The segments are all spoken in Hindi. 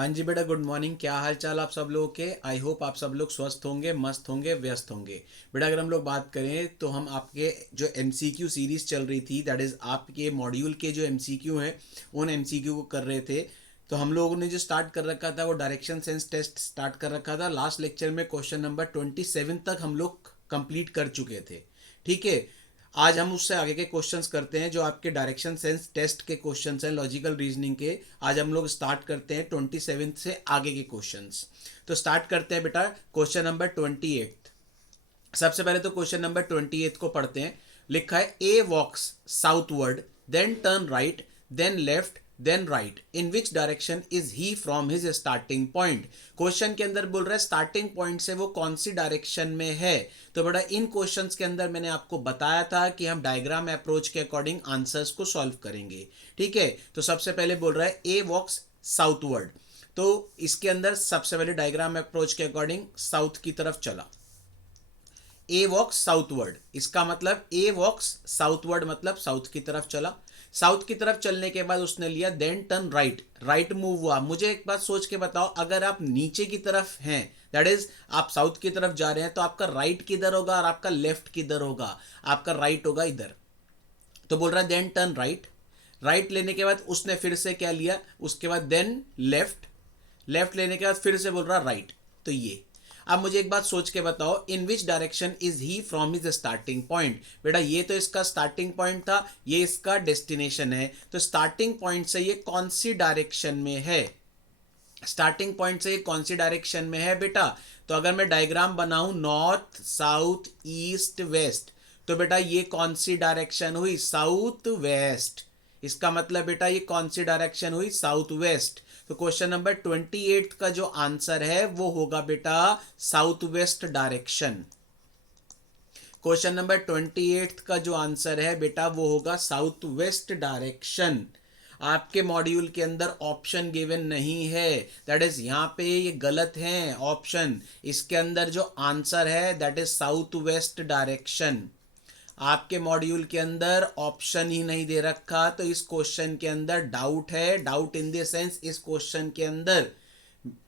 हाँ जी बेटा, गुड मॉर्निंग। क्या हाल चाल आप सब लोगों के। आई होप आप सब लोग स्वस्थ होंगे, मस्त होंगे, व्यस्त होंगे। बेटा अगर हम लोग बात करें तो हम आपके जो एमसीक्यू सीरीज चल रही थी, दैट इज़ आपके मॉड्यूल के जो एमसीक्यू हैं उन एमसीक्यू को कर रहे थे। तो हम लोगों ने जो स्टार्ट कर रखा था वो डायरेक्शन सेंस टेस्ट स्टार्ट कर रखा था। लास्ट लेक्चर में क्वेश्चन नंबर 27 तक हम लोग कंप्लीट कर चुके थे। ठीक है। आज हम उससे आगे के क्वेश्चंस करते हैं जो आपके डायरेक्शन सेंस टेस्ट के क्वेश्चंस हैं, लॉजिकल रीजनिंग के। आज हम लोग स्टार्ट करते हैं 27 से आगे के क्वेश्चंस। तो स्टार्ट करते हैं बेटा क्वेश्चन नंबर 28। सबसे पहले तो क्वेश्चन नंबर 28 को पढ़ते हैं। लिखा है a walks southward, then turn right, then left, then right, in which direction is he from his starting point. Question के अंदर बोल रहा है स्टार्टिंग पॉइंट से वो कौन सी डायरेक्शन में है। तो बेटा इन क्वेश्चंस के अंदर मैंने आपको बताया था कि हम डायग्राम अप्रोच के अकॉर्डिंग आंसर्स को सॉल्व करेंगे। ठीक है। तो सबसे पहले बोल रहा है ए वॉक्स साउथवर्ड। तो इसके अंदर सबसे पहले डायग्राम अप्रोच के अकॉर्डिंग साउथ की तरफ चला। ए वॉक्स साउथवर्ड, इसका मतलब ए वॉक्स साउथवर्ड मतलब साउथ की तरफ चला। साउथ की तरफ चलने के बाद उसने लिया then turn right, right move हुआ। मुझे एक बात सोच के बताओ, अगर आप नीचे की तरफ हैं, दैट इज आप साउथ की तरफ जा रहे हैं, तो आपका राइट किधर होगा और आपका लेफ्ट किधर होगा। आपका राइट होगा इधर। तो बोल रहा है देन टर्न राइट। राइट लेने के बाद उसने फिर से क्या लिया, उसके बाद देन लेफ्ट। लेफ्ट लेने के बाद फिर से बोल रहा राइट। तो ये अब मुझे एक बात सोच के बताओ, in which direction is he from his starting point. बेटा ये तो इसका स्टार्टिंग पॉइंट था, ये इसका डेस्टिनेशन है। तो स्टार्टिंग पॉइंट से ये कौन सी डायरेक्शन में है। स्टार्टिंग पॉइंट से ये कौन सी डायरेक्शन में है बेटा। तो अगर मैं डायग्राम बनाऊं नॉर्थ साउथ ईस्ट वेस्ट, तो बेटा ये कौन सी डायरेक्शन हुई, साउथ वेस्ट। इसका मतलब बेटा ये कौन सी डायरेक्शन हुई, साउथ वेस्ट। तो क्वेश्चन नंबर 28 का जो आंसर है वो होगा बेटा south west direction. Question number 28 का जो आंसर है बेटा वो होगा साउथ वेस्ट डायरेक्शन। आपके मॉड्यूल के अंदर ऑप्शन गिवन नहीं है, दैट इज यहाँ पे ये गलत है ऑप्शन। इसके अंदर जो आंसर है that is south west direction. आपके मॉड्यूल के अंदर ऑप्शन ही नहीं दे रखा, तो इस क्वेश्चन के अंदर डाउट है। डाउट इन द सेंस इस क्वेश्चन के अंदर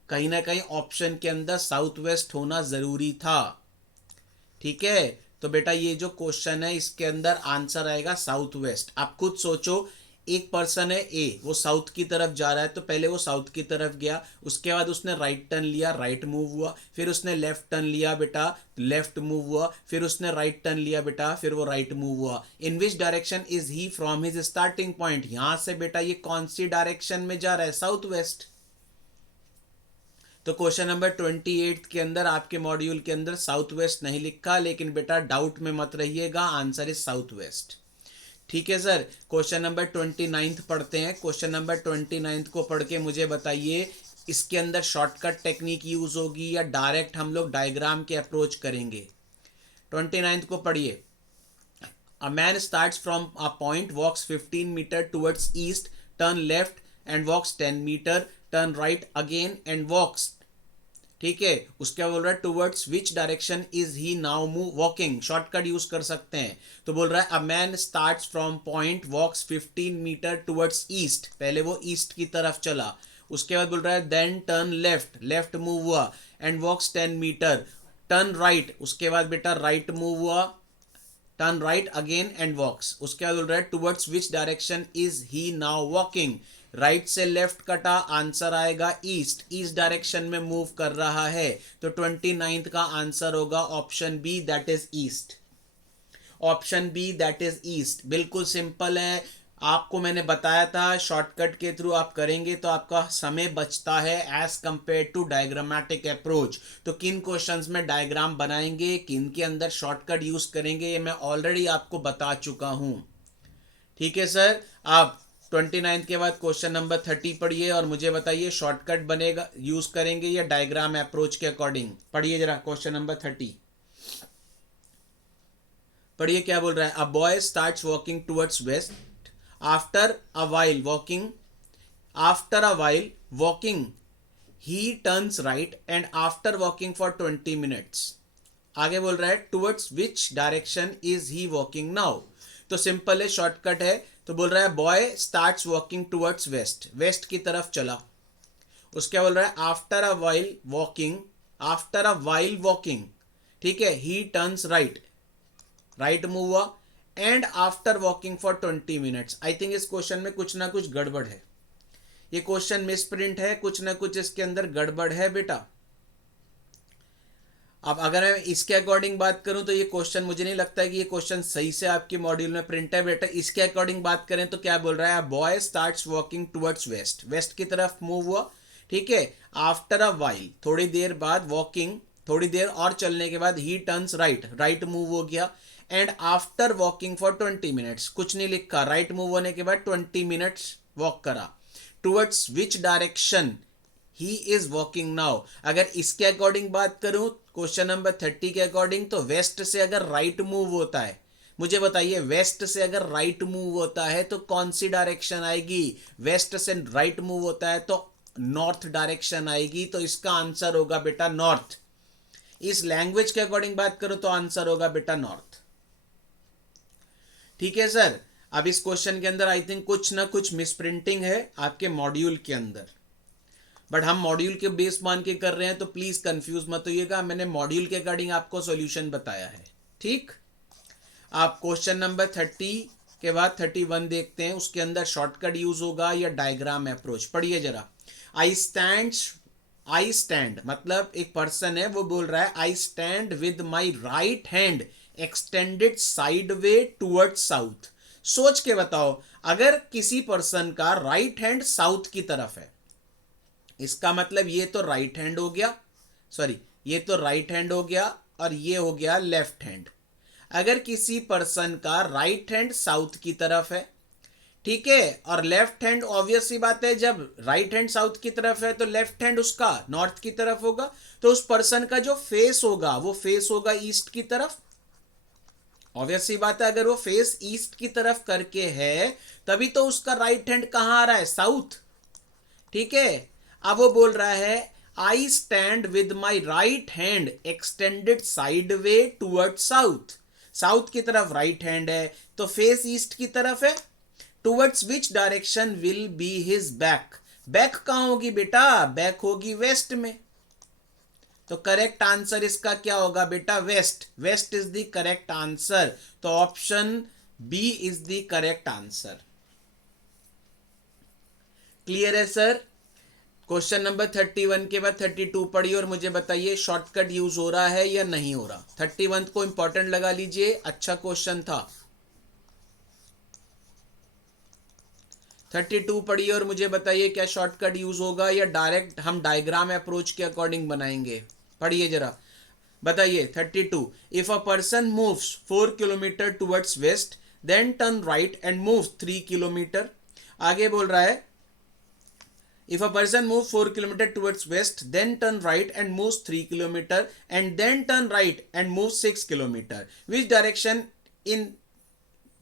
कहीं ना कहीं ऑप्शन के अंदर साउथ वेस्ट होना जरूरी था। ठीक है। तो बेटा ये जो क्वेश्चन है इसके अंदर आंसर आएगा साउथ वेस्ट। आप खुद सोचो, एक पर्सन है ए, वो साउथ की तरफ जा रहा है, तो पहले वो साउथ की तरफ गया, उसके बाद उसने राइट टर्न लिया, राइट मूव हुआ, फिर उसने लेफ्ट टर्न लिया बेटा, लेफ्ट मूव हुआ, फिर उसने राइट टर्न लिया बेटा, फिर वो राइट मूव हुआ। In which direction is he from his starting point. यहां से बेटा ये कौन सी डायरेक्शन में जा रहा है, साउथ वेस्ट। तो क्वेश्चन नंबर 28 के अंदर आपके मॉड्यूल के अंदर साउथ वेस्ट नहीं लिखा, लेकिन बेटा डाउट में मत रहिएगा, आंसर इज साउथ वेस्ट। ठीक है सर। क्वेश्चन नंबर 29 पढ़ते हैं। क्वेश्चन नंबर 29 को पढ़ के मुझे बताइए, इसके अंदर शॉर्टकट टेक्निक यूज होगी या डायरेक्ट हम लोग डायग्राम के अप्रोच करेंगे। 29 को पढ़िए। A man starts from a point, walks 15 meter towards east, turn left and walks 10 meter, turn right again and walks। ठीक है। उसके बाद बोल रहा है towards which direction is he now move walking. Shortcut use कर सकते हैं। तो बोल रहा है a man starts from point, walks 15 metre towards east, पहले वो ईस्ट की तरफ चला। उसके बाद बोल रहा है then turn left, left move हुआ, and walks 10 metre, turn right, उसके बाद बेटा राइट मूव हुआ, turn right again and walks. उसके बाद बोल रहा है towards which direction is he now walking. Right से लेफ्ट कटा, आंसर आएगा ईस्ट, ईस्ट डायरेक्शन में मूव कर रहा है। तो 29 का आंसर होगा option B, that is east. Option B that is east. बिल्कुल सिंपल है। आपको मैंने बताया था शॉर्टकट के थ्रू आप करेंगे तो आपका समय बचता है as compare to diagrammatic approach. तो किन क्वेश्चंस में डायग्राम बनाएंगे, किन के अंदर शॉर्टकट यूज करेंगे, ये मैं ऑलरेडी आपको बता चुका हूं। ठीक है सर। आप 29 के बाद क्वेश्चन नंबर 30 पढ़िए और मुझे बताइए शॉर्टकट बनेगा यूज करेंगे या डायग्राम अप्रोच के अकॉर्डिंग। पढ़िए जरा क्वेश्चन नंबर 30। पढ़िए क्या बोल रहा है। A boy starts walking towards west, after a while walking, after a while walking he turns right and after walking for 20 minutes. आगे बोल रहा है towards which direction is he walking now. तो सिंपल है, शॉर्टकट है। तो बोल रहा है boy starts walking towards west, west की तरफ चला। उसके बोल रहा है after a while walking, after a while walking, ठीक है, ही टर्न्स राइट, राइट मूव हुआ, and after walking for 20 minutes. I think इस क्वेश्चन में कुछ ना कुछ गड़बड़ है, ये क्वेश्चन मिसप्रिंट है, कुछ ना कुछ इसके अंदर गड़बड़ है बेटा। अब अगर मैं इसके अकॉर्डिंग बात करूं तो ये क्वेश्चन मुझे नहीं लगता है कि ये क्वेश्चन सही से आपके मॉड्यूल में प्रिंट है बेटा। इसके अकॉर्डिंग बात करें तो क्या बोल रहा है, boy starts walking towards west, west की तरफ मूव हुआ, ठीक है, आफ्टर अ वाइल, थोड़ी देर बाद, वॉकिंग थोड़ी देर और चलने के बाद, ही टर्न्स राइट, राइट मूव हो गया, and after walking for 20 minutes, कुछ नहीं लिखा, राइट मूव होने के बाद 20 मिनट्स वॉक करा, towards which direction he is walking now. अगर इसके अकॉर्डिंग बात करूं क्वेश्चन नंबर 30 के अकॉर्डिंग, तो वेस्ट से अगर राइट मूव होता है, मुझे बताइए वेस्ट से अगर राइट मूव होता है तो कौन सी डायरेक्शन आएगी, वेस्ट से राइट मूव होता है तो नॉर्थ डायरेक्शन आएगी, तो इसका आंसर होगा बेटा नॉर्थ। इस लैंग्वेज के अकॉर्डिंग बात करो तो आंसर होगा बेटा नॉर्थ। ठीक है सर, अब इस क्वेश्चन के अंदर आई थिंक कुछ ना कुछ मिसप्रिंटिंग है आपके मॉड्यूल के अंदर, बट हम मॉड्यूल के बेस मान के कर रहे हैं तो प्लीज कंफ्यूज मत होइएगा, मैंने मॉड्यूल के अकॉर्डिंग आपको सॉल्यूशन बताया है। ठीक, आप क्वेश्चन नंबर 30 के बाद 31 देखते हैं, उसके अंदर शॉर्टकट यूज होगा या डायग्राम अप्रोच। पढ़िए जरा, आई स्टैंड मतलब एक पर्सन है, वो बोल रहा है I stand with my right hand extended side way toward south. सोच के बताओ, अगर किसी पर्सन का राइट हैंड साउथ की तरफ है, इसका मतलब ये तो राइट हैंड हो गया, सॉरी ये तो राइट हैंड हो गया और ये हो गया लेफ्ट हैंड। अगर किसी पर्सन का राइट हैंड साउथ की तरफ है, ठीक है, और लेफ्ट हैंड ऑब्वियस सी बात है, जब राइट हैंड साउथ की तरफ है तो लेफ्ट हैंड उसका नॉर्थ की तरफ होगा, तो उस पर्सन का जो फेस होगा वो फेस होगा ईस्ट की तरफ। ऑब्वियस सी बात है, अगर वो फेस ईस्ट की तरफ करके है तभी तो उसका राइट हैंड कहां आ रहा है, साउथ। ठीक है, अब वो बोल रहा है I stand with my right hand extended side way toward south, south की तरफ राइट हैंड है तो फेस ईस्ट की तरफ है, towards which direction will be his back, back कहां होगी बेटा, बैक होगी वेस्ट में, तो करेक्ट आंसर इसका क्या होगा बेटा, west, west is the correct answer, तो option B is the correct answer. Clear है सर। क्वेश्चन नंबर 31 के बाद 32 पढ़िए और मुझे बताइए शॉर्टकट यूज हो रहा है या नहीं हो रहा। 31 को इंपॉर्टेंट लगा लीजिए, अच्छा क्वेश्चन था। 32 पढ़िए और मुझे बताइए क्या शॉर्टकट यूज होगा या डायरेक्ट हम डायग्राम अप्रोच के अकॉर्डिंग बनाएंगे। पढ़िए जरा, बताइए 32, if a person moves 4 kilometre towards west then turn right and move 3 kilometre. आगे बोल रहा है if a person moves 4 kilometer towards west then turn right and moves 3 kilometer and then turn right and moves 6 kilometer, which direction in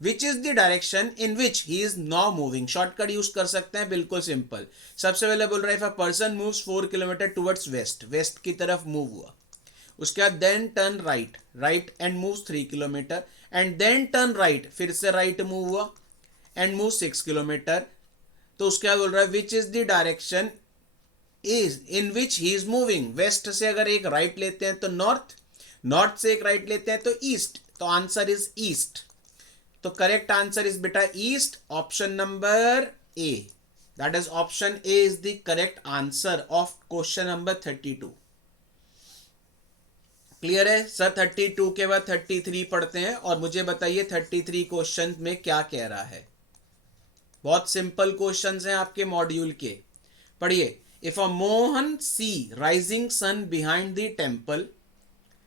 which is the direction in which he is now moving। Shortcut use कर सकते हैं, बिल्कुल सिंपल। सबसे पहले बोल रहा है if a person moves 4 kilometer towards west, west की तरफ मूव हुआ, उसके बाद then turn right, right and move 3 kilometre and then turn right, फिर से राइट मूव हुआ एंड मूव 6 किलोमीटर, तो उसके बाद बोल रहा है which is the direction is in which he is moving. West से अगर एक राइट लेते हैं तो नॉर्थ, नॉर्थ से एक राइट लेते हैं तो ईस्ट, तो आंसर इज ईस्ट, तो करेक्ट आंसर इज बेटा east, option number A, that is option A is the correct answer of question number 32। Clear है सर। 32 के बाद 33 पढ़ते हैं और मुझे बताइए 33 क्वेश्चन में क्या कह रहा है। बहुत सिंपल क्वेश्चंस हैं आपके मॉड्यूल के। पढ़िए, if a Mohan see rising sun behind the temple,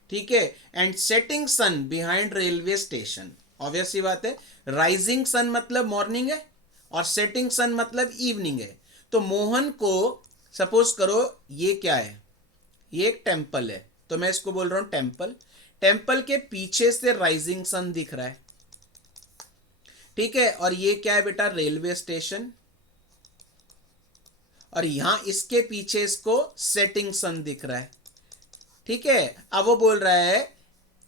ठीक है, and setting sun behind railway station. Obvious सी बात है, राइजिंग सन मतलब मॉर्निंग है और सेटिंग सन मतलब इवनिंग है, तो मोहन को सपोज करो ये क्या है, ये एक टेम्पल है, तो मैं इसको बोल रहा हूं टेम्पल, टेम्पल के पीछे से राइजिंग सन दिख रहा है, ठीक है, और ये क्या है बेटा, रेलवे स्टेशन, और यहां इसके पीछे इसको सेटिंग सन दिख रहा है, ठीक है। अब वो बोल रहा है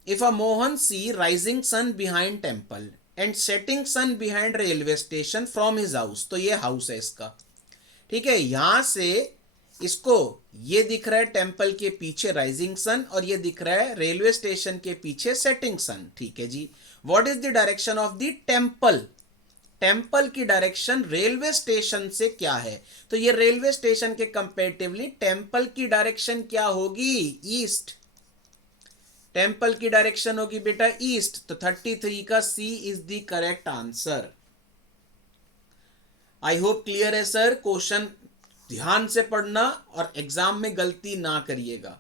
if a Mohan see rising sun behind temple and setting sun behind railway station from his house, तो ये हाउस है इसका, ठीक है, यहां से इसको ये दिख रहा है टेम्पल के पीछे राइजिंग सन और ये दिख रहा है रेलवे स्टेशन के पीछे सेटिंग सन। ठीक है जी। What is the direction of the temple? Temple की डायरेक्शन रेलवे स्टेशन से क्या है? तो ये रेलवे स्टेशन के कंपेरेटिवली टेम्पल की डायरेक्शन क्या होगी? ईस्ट। टेम्पल की डायरेक्शन होगी बेटा ईस्ट। तो 33 का C is the correct answer. I hope clear है सर। क्वेश्चन ध्यान से पढ़ना और एग्जाम में गलती ना करिएगा।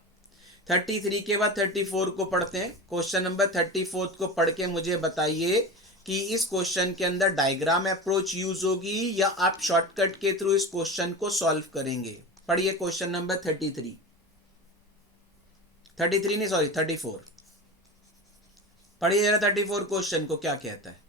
33 के बाद 34 को पढ़ते हैं। क्वेश्चन नंबर 34 को पढ़ के मुझे बताइए कि इस क्वेश्चन के अंदर डायग्राम अप्रोच यूज होगी या आप शॉर्टकट के थ्रू इस क्वेश्चन को सॉल्व करेंगे। पढ़िए क्वेश्चन नंबर 33 नहीं सॉरी 34। पढ़िए जरा 34 क्वेश्चन को क्या कहता है।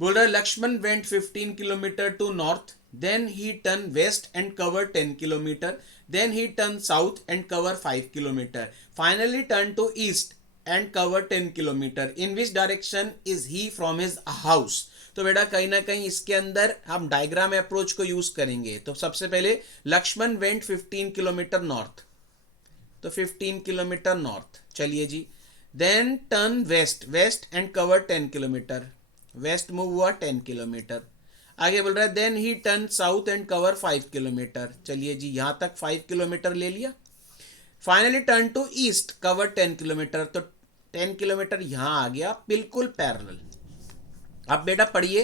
बोल रहा है Lakshman went 15 kilometre to north, then he turn west and cover 10 kilometre, then he turn south and cover 5 kilometre, finally turn to east and cover 10 kilometre. In which direction is he from his house? तो बेटा कहीं ना कहीं इसके अंदर हम डायग्राम अप्रोच को यूज करेंगे। तो सबसे पहले लक्ष्मण वेंट 15 किलोमीटर नॉर्थ, तो 15 किलोमीटर नॉर्थ। चलिए जी। Then turn west, west and cover 10 kilometre, west move हुआ 10 किलोमीटर। आगे बोल रहा है then he turn south and cover 5 kilometre. चलिए जी यहां तक 5 किलोमीटर ले लिया। Finally turn to east, cover 10 kilometre. तो 10 किलोमीटर यहां आ गया बिल्कुल पैरेलल। अब बेटा पढ़िए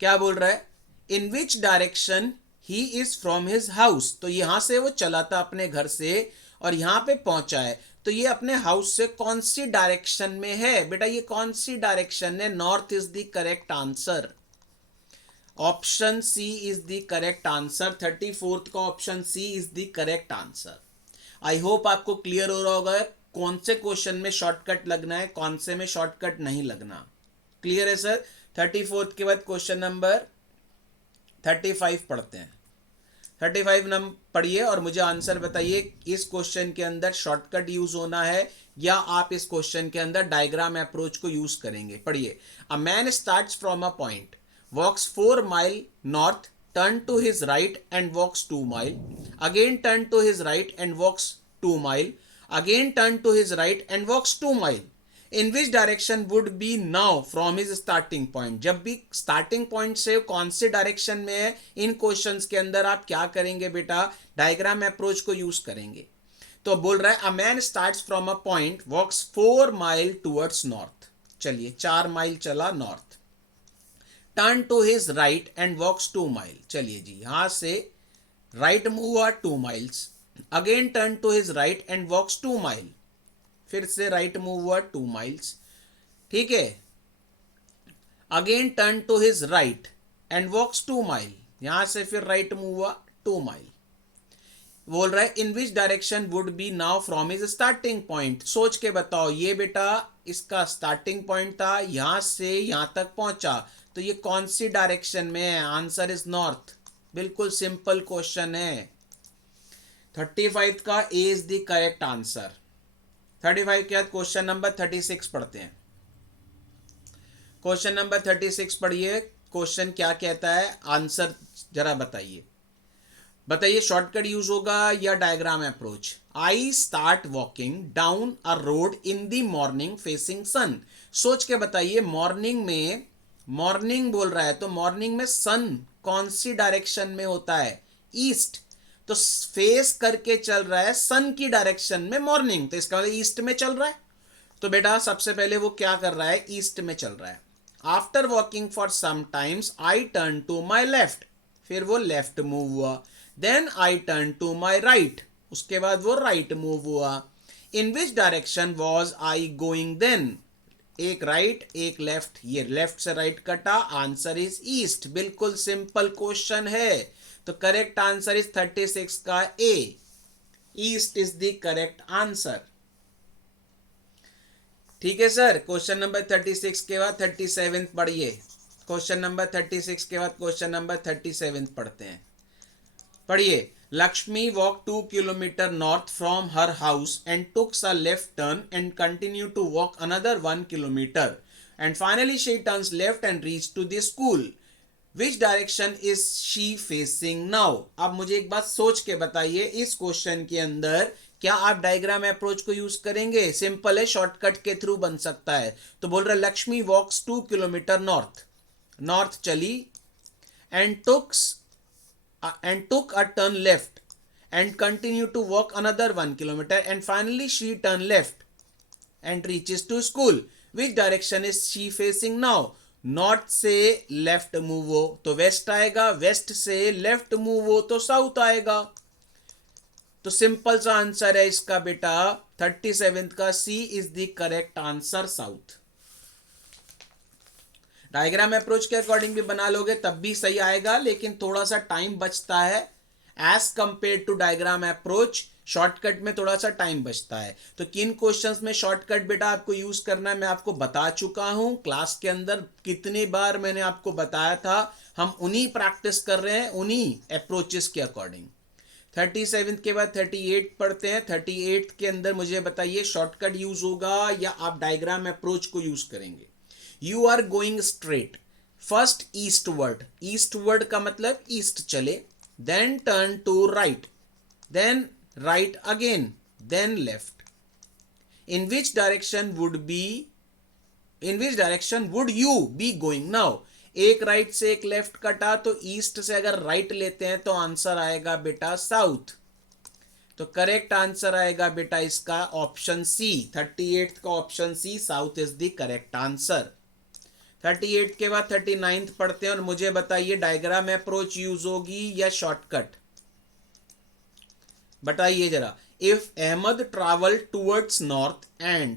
क्या बोल रहा है। In which direction he is from his house? तो यहां से वो चला था अपने घर से और यहां पे पहुंचा है। तो ये अपने हाउस से कौन सी डायरेक्शन में है? बेटा ये कौन सी डायरेक्शन है? North is the correct answer. Option C is the correct answer. 34th का option C is the correct answer. I hope आपको क्लियर हो रहा होगा कौन से क्वेश्चन में शॉर्टकट लगना है, कौन से में शॉर्टकट नहीं लगना। क्लियर है सर। 34th के बाद क्वेश्चन नंबर 35 पढ़ते हैं। 35 नंबर पढ़िए और मुझे आंसर बताइए इस क्वेश्चन के अंदर शॉर्टकट यूज होना है या आप इस क्वेश्चन के अंदर डायग्राम अप्रोच को यूज करेंगे। पढ़िए। A man starts from a point, walks 4 mile north, turn to his right and walks 2 mile, again turn to his right and walks 2 mile, again turn to his right and walks 2 mile. In which direction would be now from his starting point? जब भी स्टार्टिंग पॉइंट से कौन से डायरेक्शन में है, इन क्वेश्चंस के अंदर आप क्या करेंगे बेटा? डायग्राम अप्रोच को यूज करेंगे। तो बोल रहा है a man starts from a point, walks 4 mile towards north. चलिए 4 माइल चला north, turn to his right and walks 2 mile. चलिए जी यहां से राइट मूव हुआ 2 miles, again turn to his right and walks 2 mile, फिर से राइट मूव हुआ 2 माइल्स। ठीक है। Again turn to his right and walks 2 mile, यहां से फिर राइट मूव हुआ 2 माइल। बोल रहा है in which direction would be now from his starting point? सोच के बताओ। ये बेटा इसका स्टार्टिंग पॉइंट था, यहां से यहां तक पहुंचा, तो ये कौन सी डायरेक्शन में है? Answer is north. बिल्कुल सिंपल क्वेश्चन है। 35 का ए इज द करेक्ट आंसर। 35 के बाद क्वेश्चन नंबर 36 पढ़ते हैं। क्वेश्चन नंबर 36 पढ़िए। क्वेश्चन क्या कहता है, आंसर जरा बताइए। बताइए शॉर्टकट यूज होगा या diagram approach. I start walking down a road in the morning facing sun. सोच के बताइए मॉर्निंग में, मॉर्निंग बोल रहा है तो मॉर्निंग में सन कौन सी डायरेक्शन में होता है? ईस्ट। तो फेस करके चल रहा है सन की डायरेक्शन में मॉर्निंग, तो इसका मतलब ईस्ट में चल रहा है। तो बेटा सबसे पहले वो क्या कर रहा है? ईस्ट में चल रहा है। After walking for some times I turn to my left, फिर वो लेफ्ट मूव हुआ। Then I turn to my right, उसके बाद वो राइट मूव हुआ। In which direction was I going then? एक राइट एक लेफ्ट, ये लेफ्ट से राइट कटा, आंसर इज ईस्ट। बिल्कुल सिंपल क्वेश्चन है। तो करेक्ट आंसर इज 36 का A, east is the correct answer. ठीक है सर। क्वेश्चन नंबर 36 के बाद 37 पढ़िए। क्वेश्चन नंबर 36 के बाद क्वेश्चन नंबर 37 पढ़ते हैं। पढ़िए। Lakshmi walk 2 kilometre north from her house and takes a left turn and continue to walk another 1 kilometre and finally she turns left and reach to the school. Which direction is she facing now. अब मुझे एक बात सोच के बताइए, इस क्वेश्चन के अंदर क्या आप डायग्राम अप्रोच को यूज करेंगे? सिंपल है, शॉर्टकट के थ्रू बन सकता है। तो बोल रहा लक्ष्मी वॉक्स 2 किलोमीटर नॉर्थ, नॉर्थ चली and took a turn left and continued to walk another 1 kilometer and finally she turned left and reaches to school. Which direction is she facing now? North से लेफ्ट मूव हो तो वेस्ट आएगा, वेस्ट से लेफ्ट मूव हो तो साउथ आएगा। तो सिंपल सा आंसर है इसका बेटा 37 का C is the correct answer, south. Diagram approach के अकॉर्डिंग भी बना लोगे तब भी सही आएगा, लेकिन थोड़ा सा टाइम बचता है as compare to diagram approach. Shortcut में थोड़ा सा टाइम बचता है। तो किन क्वेश्चंस में शॉर्टकट बेटा आपको यूज करना है मैं आपको बता चुका हूं क्लास के अंदर। कितनी बार मैंने आपको बताया था, हम उन्हीं प्रैक्टिस कर रहे हैं उन्हीं अप्रोचेस के अकॉर्डिंग। 37 के बाद 38 पढ़ते हैं। 38 के अंदर मुझे बताइए शॉर्टकट यूज होगा या आप डायग्राम अप्रोच को यूज करेंगे। You are going straight, first eastward, eastward का मतलब ईस्ट चले, then turn to right, then right again, then left. In which direction would you be going now? एक राइट से एक लेफ्ट कटा तो ईस्ट से अगर राइट लेते हैं तो आंसर आएगा बेटा साउथ। तो करेक्ट आंसर आएगा बेटा इसका ऑप्शन सी, 38 का option C, south is the correct answer. 38 के बाद 39 पढ़ते हैं और मुझे बताइए डायग्राम अप्रोच यूज होगी या शॉर्टकट, बताइए जरा। If Ahmad travel towards north and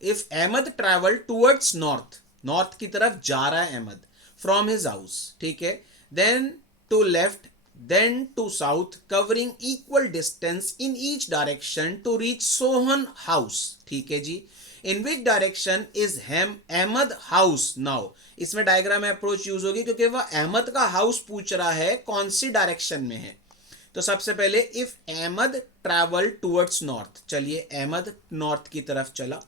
if Ahmad travel towards north, north की तरफ जा रहा है अहमद फ्रॉम हिज हाउस, ठीक है, then to left, then to south, covering equal distance in each direction to reach Sohan house, ठीक है जी। In which direction is Ahmad house now? इसमें डायग्राम अप्रोच यूज होगी क्योंकि वह अहमद का हाउस पूछ रहा है कौन सी डायरेक्शन में है। तो सबसे पहले if Ahmad travel towards north, चलिए अहमद नॉर्थ की तरफ चला,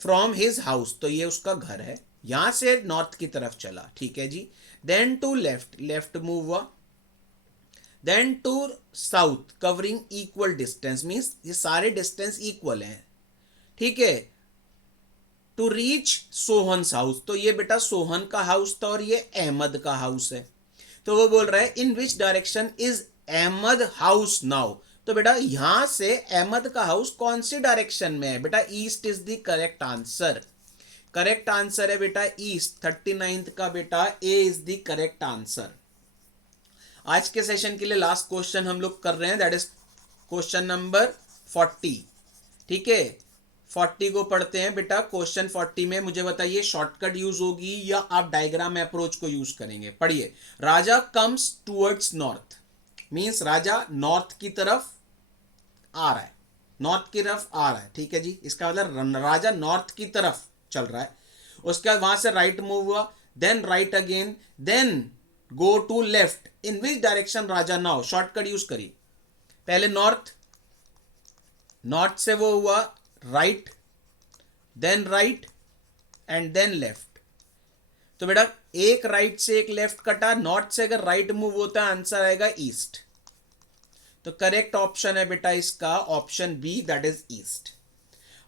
फ्रॉम हिज हाउस तो ये उसका घर है, यहां से नॉर्थ की तरफ चला, ठीक है जी। Then to left, left move हुआ, then to south, covering equal distance, means ये सारे डिस्टेंस इक्वल हैं, ठीक है। टू रीच सोहन हाउस, तो ये बेटा सोहन का हाउस था और ये अहमद का हाउस है। तो वो बोल रहा है in which direction is Ahmad house now? तो बेटा यहां से अहमद का हाउस कौन सी डायरेक्शन में है? बेटा east is the correct answer. Correct answer है बेटा ईस्ट, 39 का बेटा ए इज द करेक्ट आंसर। आज के सेशन के लिए लास्ट क्वेश्चन हम लोग कर रहे हैं, दैट इज क्वेश्चन नंबर 40, ठीक है। 40 को पढ़ते हैं बेटा। क्वेश्चन 40 में मुझे बताइए शॉर्टकट यूज होगी या आप डायग्राम अप्रोच को यूज करेंगे। पढ़िए, राजा कम्स टूवर्ड्स नॉर्थ, मीन्स राजा नॉर्थ की तरफ आ रहा है, नॉर्थ की तरफ आ रहा है, ठीक है जी। इसका मतलब राजा नॉर्थ की तरफ चल रहा है। उसके बाद वहां से राइट मूव हुआ, then right again, then go to left. In which direction राजा नाउ? शॉर्टकट यूज करिए। पहले नॉर्थ, नॉर्थ से वो हुआ right, then and then left. तो बेटा एक राइट से एक लेफ्ट कटा, नॉर्थ से अगर राइट मूव होता है आंसर आएगा ईस्ट। तो करेक्ट ऑप्शन है बेटा इसका option B, that is east.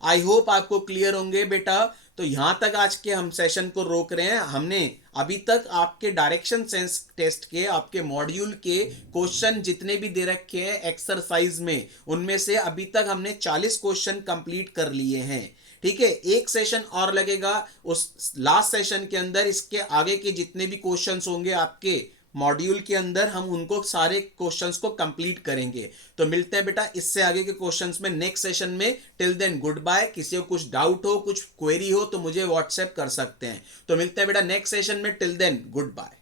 I hope आपको क्लियर होंगे बेटा। तो यहां तक आज के हम सेशन को रोक रहे हैं। हमने अभी तक आपके डायरेक्शन सेंस टेस्ट के, आपके मॉड्यूल के क्वेश्चन जितने भी दे रखे हैं एक्सरसाइज में, उनमें से अभी तक हमने 40 क्वेश्चन कंप्लीट कर लिए हैं, ठीक है। एक सेशन और लगेगा, उस लास्ट सेशन के अंदर इसके आगे के जितने भी क्वेश्चंस होंगे आपके मॉड्यूल के अंदर, हम उनको सारे क्वेश्चंस को कंप्लीट करेंगे। तो मिलते हैं बेटा इससे आगे के क्वेश्चंस में नेक्स्ट सेशन में। Till then goodbye. किसी को कुछ डाउट हो, कुछ क्वेरी हो तो मुझे व्हाट्सएप कर सकते हैं। तो मिलते हैं बेटा नेक्स्ट सेशन में। Till then good bye.